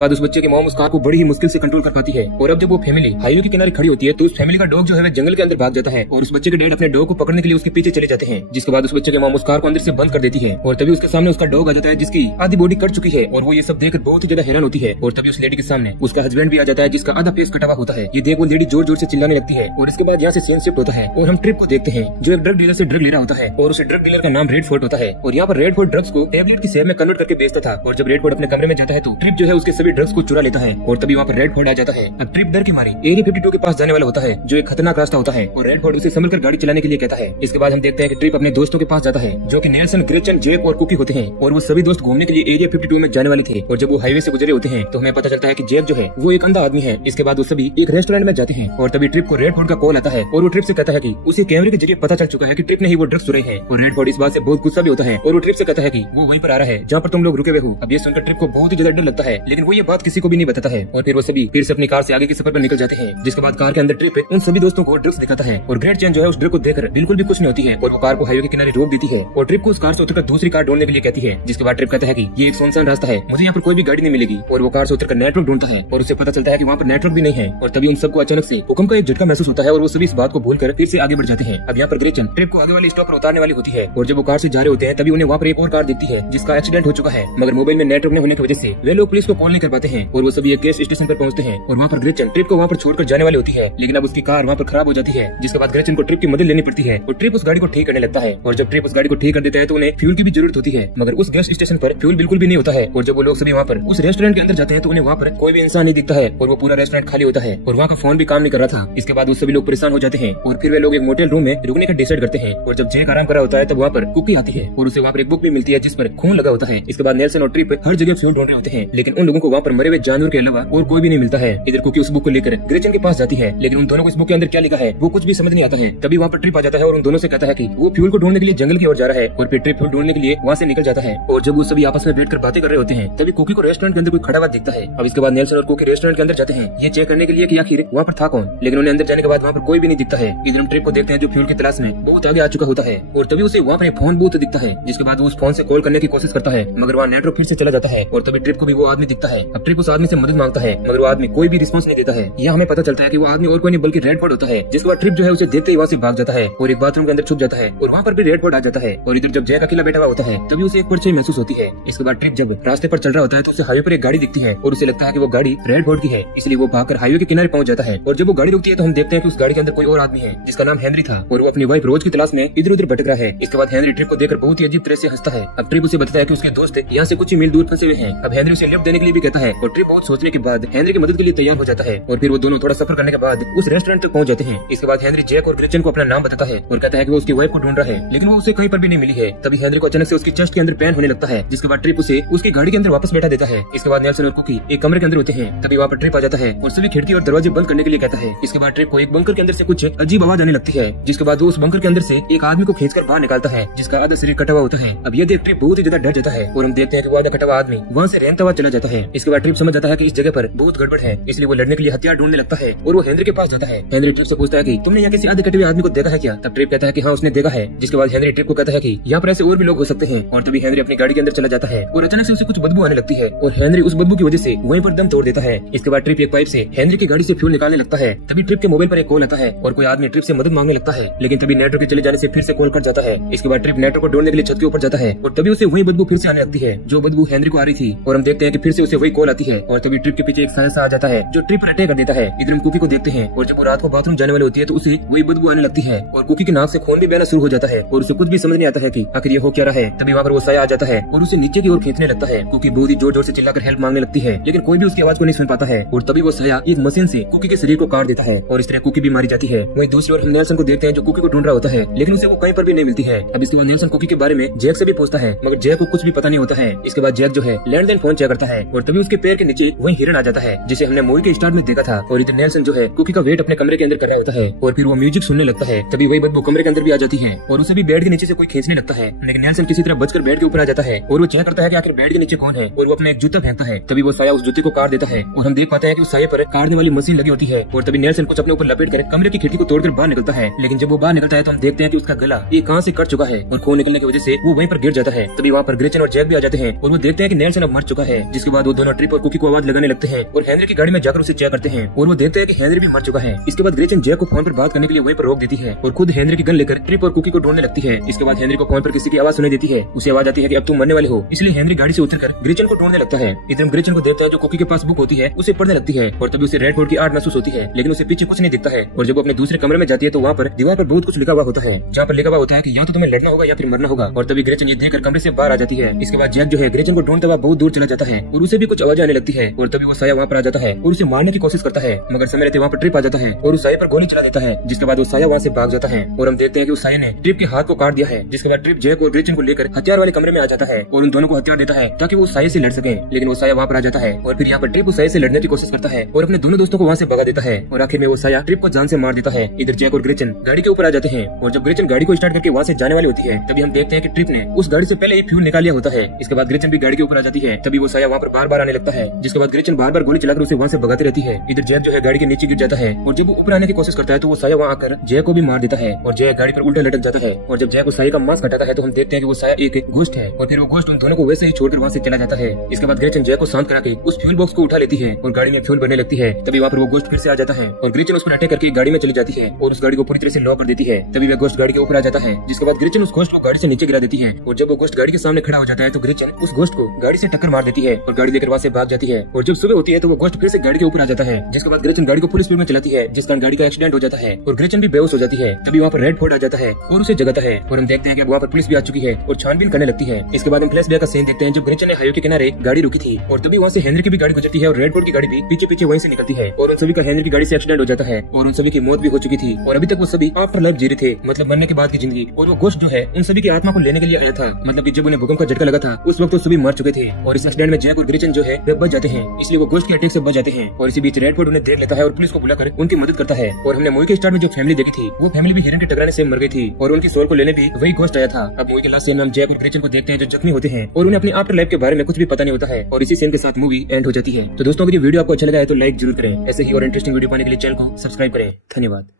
बाद उस बच्चे की मॉम उस कार को बड़ी ही मुश्किल से कंट्रोल कर पाती है। और अब जब वो फैमिली हाईवे के किनारे खड़ी होती है तो उस फैमिली का डॉग जो है जंगल के अंदर भाग जाता है और उस बच्चे के डैड अपने डॉग को पकड़ने के लिए उसके पीछे चले जाते हैं। जिसके बाद उस बच्चे की मॉम उस कार को अंदर से बंद कर देती है और तभी उसके सामने उसका डॉग आ जाता है जिसकी आधी बॉडी कट चुकी है और वो ये सब देखकर बहुत ही ज्यादा हैरान होती है। और तभी उस लेडी के सामने उसका हस्बैंड भी आ जाता है जिसका आधा फेस कटा हुआ होता है। ये देख वो लेडी जोर जोर से चिल्लाने लगती है और इसके बाद यहाँ से सीन शिफ्ट होता है और हम ट्रिप को देखते हैं जो एक ड्रग डीलर से ड्रग ले रहा होता है और उस ड्रग डीलर का नाम रेडफोर्ड होता है और यहाँ पर रेडफोर्ड ड्रग्स को टैबलेट की शेप में कन्वर्ट करके बेचता था। और जब रेडफोर्ड अपने कमरे में जाता है तो ट्रिप जो है उसके सभी ड्रग्स को चुरा लेता है और तभी वहाँ पर रेडफोर्ड आ जाता है। अब ट्रिप डर की मारी एरिया 52 के पास जाने वाला होता है जो एक खतरनाक रास्ता होता है और रेडफोर्ड उसे संभल कर गाड़ी चलाने के लिए कहता है। इसके बाद हम देखते हैं कि ट्रिप अपने दोस्तों के पास जाता है जो कि नेल्सन, ग्रेचन, जेक और कुकी होते हैं और वो सभी दोस्त घूमने के लिए एरिया 52 में जाने वाले थे। और जब वो हाईवे से गुजरे होते हैं तो हमें पता चलता है कि जेक जो है वो एक अंधा आदमी है। इसके बाद वो सभी एक रेस्टोरेंट में जाते हैं और तभी ट्रिप को रेडफोर्ड का कॉल आता है और वो ट्रिप से कहता है कि उसे कैमरे के जरिए पता चल चुका है कि ट्रिप ने ही वो ड्रग्स चुराए हैं। और रेडफोर्ड इस बात से बहुत गुस्सा भी होता है और वो ट्रिप से कहता है कि वो वहीं पर आ रहा है जहाँ पर तुम लोग रुके हुए हो। अब ये सुनकर ट्रिप को बहुत ही ज्यादा डर लगता है लेकिन वो ये बात किसी को भी नहीं बताता है और फिर वो सभी फिर से अपनी कार से आगे के सफर पर निकल जाते हैं। जिसके बाद कार के अंदर ट्रिप उन सभी दोस्तों को ड्रग्स दिखाता है और ग्रेट चैन जो है उस ड्रग को देखकर बिल्कुल भी कुछ नहीं होती है और वो कार को हाईवे के किनारे रोक देती है और ट्रिप को उस कार से उतरकर दूसरी कार ढूंढने के लिए कहती है। जिसके बाद ट्रिप कहता है कि ये एक सुनसान रास्ता है, मुझे यहाँ पर कोई भी गाड़ी नहीं मिलेगी और वो कार से उतरकर नेटवर्क ढूंढता है और उसे पता चलता है कि वहाँ पर नेटवर्क भी नहीं है। और तभी उन सबको अचानक से भूकंप का एक झटका महसूस होता है और वो सभी इस बात को भूलकर फिर से आगे बढ़ जाते हैं। अब यहाँ पर ग्रेचन ट्रिप को आगे वाले स्टॉप पर उतारने वाली होती है और जब वो कार से जा रहे होते हैं तभी उन्हें वहाँ पर एक और कार दिखती है जिसका एक्सीडेंट हो चुका है मगर मोबाइल में नेटवर्क न होने की वजह से वे लोग पुलिस को कॉल नहीं कर पाते हैं और वो सभी एक गैस स्टेशन पर पहुंचते हैं और वहाँ पर ग्रेचन ट्रिप को वहाँ पर छोड़कर जाने वाली होती है लेकिन अब उसकी कार वहाँ पर खराब हो जाती है। जिसके बाद ग्रेचन को ट्रिप की मदद लेनी पड़ती है और ट्रिप उस गाड़ी को ठीक करने लगता है और जब ट्रिप उस गाड़ी को ठीक कर देता है तो उन्हें फ्यूल की भी जरूरत होती है मगर उस गैस स्टेशन पर फ्यूल बिल्कुल भी नहीं होता है। और जब वो लोग सभी वहाँ पर उस रेस्टोरेंट के अंदर जाते हैं तो उन्हें वहाँ पर कोई भी इंसान नहीं दिखता है और वो पूरा रेस्टोरेंट खाली होता है और वहाँ का फोन भी काम नहीं कर रहा था। इसके बाद वो सभी लोग परेशान हो जाते हैं और फिर वे लोग एक मोटेल रूम में रुकने का डिसाइड करते हैं और जब जेक आराम कर रहा होता है तब वहाँ पर कुकी आती है और उसे वहाँ पर एक बुक भी मिलती है जिस पर खून लगा होता है। इसके बाद नेल्सन और ट्रिप हर जगह फ्यूल ढूंढ रहे होते हैं लेकिन उन लोगों को वहाँ पर मरे हुए जानवर के अलावा और कोई भी नहीं मिलता है। इधर कुकी उस बुक को लेकर ग्रेचन के पास जाती है लेकिन उन दोनों को इस बुक के अंदर क्या लिखा है वो कुछ भी समझ नहीं आता है। तभी वहाँ पर ट्रिप आ जाता है और उन दोनों से कहता है कि वो फ्यूल को ढूंढने के लिए जंगल की ओर जा रहा है और फिर ट्रिप फ्यूल ढूंढने के लिए वहाँ से निकल जाता है। और जब वो सभी आपस में बैठकर बातें कर रहे होते हैं तभी कुकी को रेस्टोरेंट के अंदर कोई खड़ा हुआ दिखता है। अब इसके बाद नेल्सन और कुकी रेस्टोरेंट के अंदर जाते हैं ये चेक करने के लिए कि आखिर वहाँ पर था कौन, लेकिन उन्हें अंदर जाने के बाद वहाँ पर कोई भी नहीं दिखता है। इधर हम ट्रिप को देखते हैं जो फ्यूल की तलाश में बहुत आगे आ चुका होता है और तभी उसे वहाँ पर फोन बूथ दिखता है। जिसके बाद वो उस फोन से कॉल करने की कोशिश करता है मगर वहाँ नेटवर्क फिर से चला जाता है और तभी ट्रिप को भी वो आदमी दिखता है। अब ट्रिप उस आदमी से मदद मांगता है मगर वो आदमी कोई भी रिस्पॉन्स नहीं देता है। यह हमें पता चलता है कि वो आदमी और कोई नहीं बल्कि रेडफोर्ड होता है। जिसके बाद ट्रिप जो है उसे देखते ही वहाँ से भाग जाता है और एक बाथरूम के अंदर छुप जाता है और वहाँ पर भी रेडफोर्ड आ जाता है। और इधर जब जैक अकेला बैठा हुआ होता है तभी उसे एक परछाई महसूस होती है। इसके बाद ट्रिप जब रास्ते पर चल रहा होता है तो उसे हाईवे पर एक गाड़ी दिखती है और उसे लगता है कि वो गाड़ी रेडफोर्ड की है, इसलिए वो भागकर हाईवे के किनारे पहुंच जाता है। और जब वो गाड़ी रुकती है तो हम देखते हैं कि उस गाड़ी के अंदर कोई और आदमी है जिसका नाम हेनरी था और वो अपनी वाइफ रोज की तलाश में इधर उधर भटक रहा है। इसके बाद हेनरी ट्रिप को देखकर बहुत ही अजीब तरह से हंसता है। अब ट्रिप उसे बताता है कि उसके दोस्त यहाँ से कुछ ही मील दूर फंसे हुए हैं। अब हेनरी उसे लिफ्ट देने के लिए भी कहता है और ट्रिप बहुत सोचने के बाद हेनरी की मदद के लिए तैयार हो जाता है और फिर वो दोनों थोड़ा सफर करने के बाद उस रेस्टोरेंट तक पहुंच जाते हैं। इसके बाद हेनरी जेक और ग्रेचन को अपना नाम बताता है और कहता है कि वो उसकी वाइफ को ढूंढ रहा है लेकिन वो उसे कहीं पर भी नहीं मिली है। तभी हेनरी को अचानक से उसकी चेस्ट के अंदर पेन होने लगता है। जिसके बाद ट्रिप उसे उसकी गाड़ी के अंदर वापस बैठा देता है। इसके बाद नेल्सन और कुकी एक कमरे के अंदर होते हैं। तभी वहाँ पर ट्रिप आ जाता है और सभी खिड़की और दरवाजे बंद करने के लिए कहता है। इसके बाद ट्रिप को एक बंकर के अंदर से कुछ अजीब आवाज आने लगती है। जिसके बाद वो उस बंकर के अंदर से एक आदमी को खींचकर बाहर निकालता है जिसका आधा शरीर कटा हुआ होता है। अब ये देख ट्रिप बहुत ही ज्यादा डर जाता है और हम देखते हैं कि वो आधा कटा हुआ आदमी वहाँ से रेंगता हुआ चला जाता है। इसके बाद ट्रिप समझ जाता है कि इस जगह पर बहुत गड़बड़ है, इसलिए वो लड़ने के लिए हथियार ढूंढने लगता है और वो हेनरी के पास जाता है। हेनरी ट्रिप से पूछता है कि तुमने यहाँ किसी आधे कटे हुए आदमी को देखा है क्या? तब ट्रिप कहता है कि हाँ उसने देखा है। जिसके बाद हेनरी ट्रिप को कहता है कि यहाँ पर ऐसे और भी लोग हो सकते हैं। और तभी हेनरी अपनी गाड़ी के अंदर चला जाता है और अचानक से उसे कुछ बदबू आने लगती है और हेनरी उस बदबू की वजह से वहीं पर दम तोड़ देता है। इसके बाद ट्रिप एक पाइप से हेनरी की गाड़ी से फ्यूल निकालने लगता है। तभी ट्रिप के मोबाइल पर एक कॉल आता है और कोई आदमी ट्रिप से मदद मांगने लगता है लेकिन तभी नेटवर्क के चले जाने से फिर से कॉल कट जाता है। इसके बाद ट्रिप नेटवर्क को ढूंढने के लिए छत के ऊपर जाता है और तभी उसे वही बदबू फिर से आने लगती है जो बदबू हेनरी को आ रही थी। और हम देखते हैं कि फिर से उसे वही कॉल आती है और तभी ट्रिप के पीछे एक साया सा आ जाता है जो ट्रिप पर अटैक कर देता है। इधर हम कुकी को देखते हैं और जब वो रात को बाथरूम जाने वाली होती है तो उसे वही बदबू आने लगती है और कुकी के नाक से खून भी बहना शुरू हो जाता है और उसे कुछ भी समझ नहीं आता है कि आखिर ये हो क्या रहा है। तभी वहाँ पर वो साया आ जाता है और उसे नीचे की ओर खींचने लगता है। कुकी बहुत ही जोर जोर से चिल्लाकर हेल्प मांगने लगती है लेकिन कोई भी उसकी आवाज को नहीं सुन पाता है और तभी वो साया एक मशीन से कुकी के शरीर को काट देता है और इस तरह कुकी भी मारी जाती है। वहीं दूसरी ओर हम नेल्सन को देखते हैं जो कुकी को ढूंढ रहा होता है लेकिन उसे वो कहीं पर भी नहीं मिलती है। अब इसके बाद नेल्सन कुकी के बारे में जैक से भी पूछता है मगर जैक को कुछ भी पता नहीं होता है। इसके बाद जैक जो है लैंडलाइन फोन चेक करता है और तभी उसके पैर के नीचे वही हिरन आ जाता है जिसे हमने मूवी के स्टार्ट में देखा था। और इधर नेल्सन जो है कुकी का वेट अपने कमरे के अंदर कर रहा होता है और फिर वो म्यूजिक सुनने लगता है। तभी वही बदबू कमरे के अंदर भी आ जाती है और उसे भी बेड के नीचे से कोई खींचने लगता है लेकिन नेल्सन किसी तरह बचकर बेड के ऊपर आ जाता है और वो चेक करता है कि आखिर बेड के नीचे कौन है और वो अपना एक जूता फेंकता है। तभी वो साया उस जूते को काट देता है और हम देख पाते हैं कि उस साये पर काटने वाली मशीन लगी होती है और तभी नेल्सन कुछ अपने ऊपर लपेट कर कमरे की खिड़की को तोड़कर बाहर निकलता है। लेकिन जब वो बाहर निकलता है तो हम देखते हैं कि उसका गला ये कहां से कट चुका है और खून निकलने की वजह से वो वहीं पर गिर जाता है। तभी वहाँ पर ग्रेचन और जैक भी आ जाते हैं और वो देखते हैं कि नेल्सन अब मर चुका है। जिसके बाद वो दोनों दोनों ट्रिप और कुकी को आवाज लगाने लगते हैं और हेनरी की गाड़ी में जाकर उसे चेक करते हैं और वो देखते हैं कि हेनरी भी मर चुका है। इसके बाद ग्रेचन जैक को फोन पर बात करने के लिए वहीं पर रोक देती है और खुद हेनरी की गन लेकर ट्रिप और कुकी को ढूंढने लगती है। इसके बाद हेनरी को फोन पर किसी की आवाज सुनाई देती है। उसे आवाज आती है कि अब तुम मरने वाले हो, इसलिए हेनरी गाड़ी से उतरकर ग्रेचन को ढूंढने लगता है। इधर ग्रेचन को देखता है जो कुकी के पास बुक होती है उसे पढ़ने लगती है और तभी उसे रेडफोर्ड की आर्ट महसूस होती है, लेकिन उसे पीछे कुछ नहीं दिखता है। और जब वो अपने दूसरे कमरे में जाती है तो वहाँ पर दीवार पर बहुत कुछ लिखा हुआ होता है, जहाँ पर लिखा हुआ होता है कि या तो तुम्हें लड़ना होगा या फिर मरना होगा। और तभी ग्रेचन ये देखकर कमरे से बाहर आ जाती है। इसके बाद जैक जो है ग्रेचन को ढूंढता हुआ बहुत दूर चला जाता है और उसे भी कुछ आवाज आने लगती है और तभी वो साया वहाँ पर आ जाता है और उसे मारने की कोशिश करता है, मगर समय रहते वहाँ पर ट्रिप आ जाता है और उस साया पर गोली चला देता है, जिसके बाद वो साया वहाँ से भाग जाता है। और हम देखते हैं कि उस साया ने ट्रिप के हाथ को काट दिया है। जिसके बाद ट्रिप जैक और ग्रेचन को लेकर हथियार वाले कमरे में आ जाता है और उन दोनों को हथियार देता है ताकि वो साया से लड़ सके, लेकिन वो साया वहाँ पर आ जाता है और फिर यहाँ पर ट्रिप उस साया से लड़ने की कोशिश करता है और अपने दोनों दोस्तों को वहाँ से भगा देता है और आखिर में वो साया ट्रिप को जान से मार देता है। इधर जैक और ग्रेचन गाड़ी के ऊपर आ जाते हैं और जब ग्रेचन गाड़ी को स्टार्ट करके वहाँ से जाने वाली होती है तभी हम देखते हैं कि ट्रिप ने उस गाड़ी से पहले ही फ्यूल निकाल लिया होता है। इसके बाद ग्रेचन भी गाड़ी के ऊपर आ जाती है, तभी वो साया वहाँ पर बार बार आने लगता है, जिसके बाद ग्रेचन बार बार गोली चलाकर उसे वहाँ से भगाती रहती है। इधर जैक जो है गाड़ी के नीचे गिर जाता है और जब वो ऊपर आने की कोशिश करता है तो वो साया वहाँ आकर जैक को भी मार देता है और जैक गाड़ी पर उल्टा लटक जाता है। और जब जैक उस साया का मास्क हटाता है तो हम देखते हैं कि वो साया एक घोस्ट है और फिर वो घोस्ट उन दोनों को वैसे ही छोड़कर वहाँ से चला जाता है। इसके बाद ग्रेचन जैक को शांत करा के उस फ्यूल बॉक्स को उठा लेती है और गाड़ी में फ्यूल भरने लगती है। तभी वहाँ पर वो घोस्ट फिर से आ जाता है और ग्रेचन उस पर अटैक करके गाड़ी में चली जाती है और उस गाड़ी को पूरी तरह से लॉक कर देती है। तभी वह घोस्ट गाड़ी के ऊपर आ जाता है, जिसके बाद ग्रेचन उस घोस्ट को गाड़ी से नीचे गिरा देती है और जब वो घोस्ट गाड़ी के सामने खड़ा हो जाता है तो ग्रेचन उस घोस्ट को गाड़ी से टक्कर मार देती है और गाड़ी लेकर वहाँ से भाग जाती है। और जब सुबह होती है तो वो घोस्ट फिर से गाड़ी के ऊपर आ जाता है, जिसके बाद ग्रेचन गाड़ी को फुल स्पीड में चलाती है, जिस कारण गाड़ी का एक्सीडेंट हो जाता है और ग्रेचन भी बेहोश हो जाती है। तभी वहाँ पर रेडफोर्ड आ जाता है और उसे जगाता है और हम देखते हैं कि वहाँ पर पुलिस भी आ चुकी है और छानबीन करने लगती है। इसके बाद हम फ्लैशबैक का सीन देखते हैं जब ग्रेचन ने हाईवे के किनारे गाड़ी रुकी थी और तभी वहाँ से हेनरी की भी गाड़ी गुजरती है और रेडफोर्ड की गाड़ी भी पीछे पीछे वहीं से निकलती है और उन सभी का हेनरी की गाड़ी से एक्सीडेंट हो जाता है और उन सभी की मौत भी हो चुकी थी और अभी तक वो सभी आफ्टर लाइफ जी रहे थे, मतलब मरने के बाद की जिंदगी। और वो घोस्ट जो है उन सभी की आत्मा को लेने के लिए आया था, मतलब कि जब उन्हें भूकंप का झटका लगा था उस वक्त वो सभी मर चुके थे और इस एक्सीडेंट में जैक और ग्रेचन जो है वे बच जाते हैं, इसलिए वो घोस्ट के अटैक से बच जाते हैं। और इसी बीच रेडफोर्ड उन्हें देख लेता है और पुलिस को बुलाकर उनकी मदद करता है। और हमने मूवी के स्टार्ट में जो फैमिली देखी थी वो फैमिली भी हिरन के टकराने से मर गई थी और उनकी सोल को लेने भी वही घोस्ट आया था। अब मूवी के लास्ट सीन में हम जैक और ग्रेचन को देखते हैं जो जख्मी होते हैं और उन्हें अपनी आफ्टर लाइफ के बारे में कुछ भी पता नहीं होता है और इसी सीन के साथ मूवी एंड हो जाती है। तो दोस्तों अगर ये वीडियो आपको अच्छा लगा है तो लाइक जरूर करें, ऐसे ही और इंटरेस्टिंग वीडियो पाने के लिए चैनल को सब्सक्राइब करें। धन्यवाद।